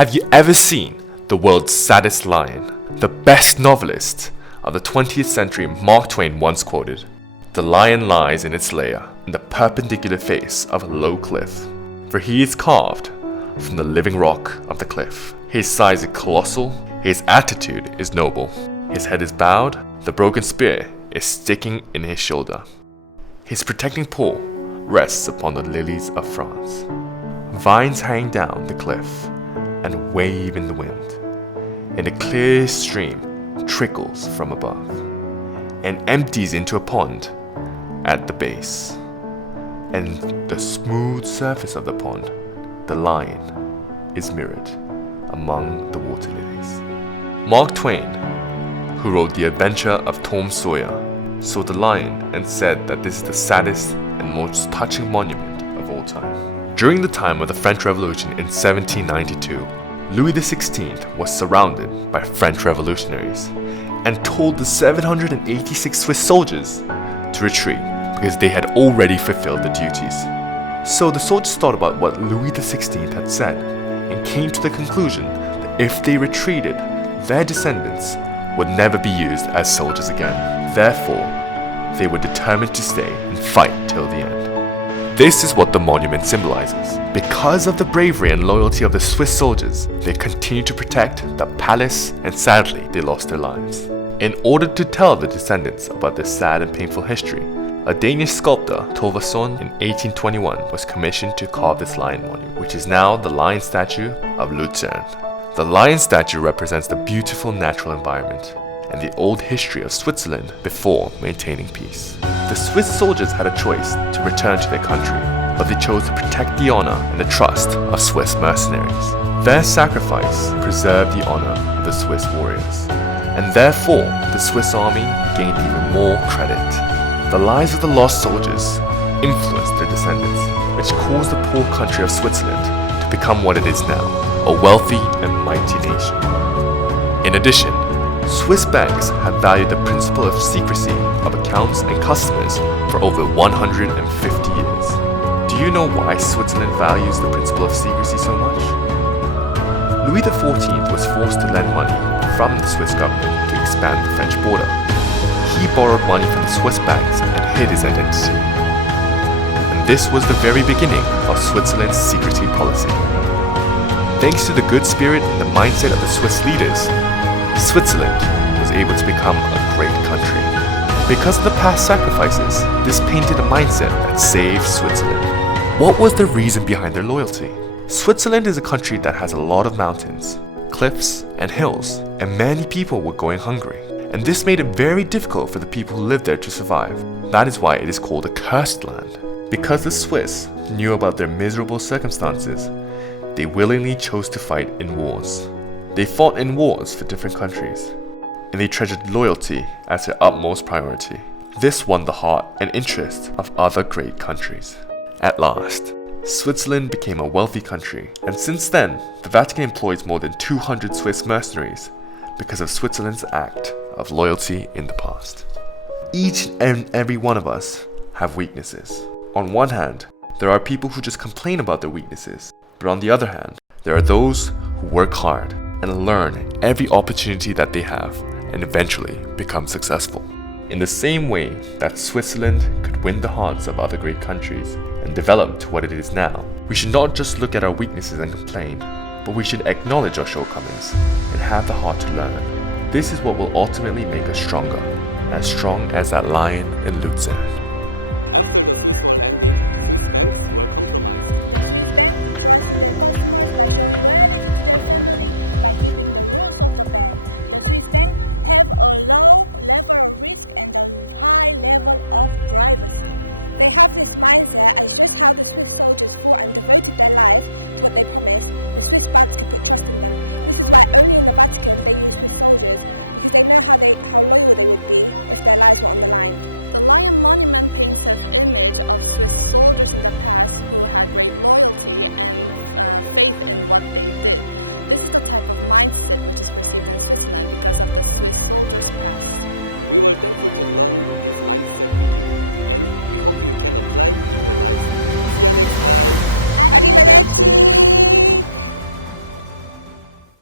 Have you ever seen The World's Saddest Lion? The best novelist of the 20th century, Mark Twain, once quoted, "The lion lies in its lair in the perpendicular face of a low cliff, for he is carved from the living rock of the cliff. His size is colossal, his attitude is noble, his head is bowed, the broken spear is sticking in his shoulder. His protecting paw rests upon the lilies of France. Vines hang down the cliff and wave in the wind, and a clear stream trickles from above and empties into a pond at the base. And the smooth surface of the pond, the lion is mirrored among the water lilies." Mark Twain, who wrote The Adventure of Tom Sawyer, saw the lion and said that this is the saddest and most touching monument of all time. During the time of the French Revolution in 1792, Louis XVI was surrounded by French revolutionaries and told the 786 Swiss soldiers to retreat because they had already fulfilled their duties. So the soldiers thought about what Louis XVI had said and came to the conclusion that if they retreated, their descendants would never be used as soldiers again. Therefore, they were determined to stay and fight till the end. This is what the monument symbolizes. Because of the bravery and loyalty of the Swiss soldiers, they continued to protect the palace, and sadly, they lost their lives. In order to tell the descendants about this sad and painful history, a Danish sculptor, Tove Son, in 1821 was commissioned to carve this lion monument, which is now the lion statue of Luzern. The lion statue represents the beautiful natural environment and the old history of Switzerland before maintaining peace. The Swiss soldiers had a choice to return to their country, but they chose to protect the honor and the trust of Swiss mercenaries. Their sacrifice preserved the honor of the Swiss warriors, and therefore the Swiss army gained even more credit. The lives of the lost soldiers influenced their descendants, which caused the poor country of Switzerland to become what it is now, a wealthy and mighty nation. In addition, Swiss banks have valued the principle of secrecy of accounts and customers for over 150 years. Do you know why Switzerland values the principle of secrecy so much? Louis XIV was forced to lend money from the Swiss government to expand the French border. He borrowed money from the Swiss banks and hid his identity. And this was the very beginning of Switzerland's secrecy policy. Thanks to the good spirit and the mindset of the Swiss leaders, Switzerland was able to become a great country. Because of the past sacrifices, this painted a mindset that saved Switzerland. What was the reason behind their loyalty? Switzerland is a country that has a lot of mountains, cliffs, and hills, and many people were going hungry. And this made it very difficult for the people who lived there to survive. That is why it is called a cursed land. Because the Swiss knew about their miserable circumstances, they willingly chose to fight in wars. They fought in wars for different countries, and they treasured loyalty as their utmost priority. This won the heart and interest of other great countries. At last, Switzerland became a wealthy country, and since then, the Vatican employs more than 200 Swiss mercenaries because of Switzerland's act of loyalty in the past. Each and every one of us have weaknesses. On one hand, there are people who just complain about their weaknesses, but on the other hand, there are those who work hard and learn every opportunity that they have and eventually become successful. In the same way that Switzerland could win the hearts of other great countries and develop to what it is now, we should not just look at our weaknesses and complain, but we should acknowledge our shortcomings and have the heart to learn. This is what will ultimately make us stronger, as strong as that lion in Luzern.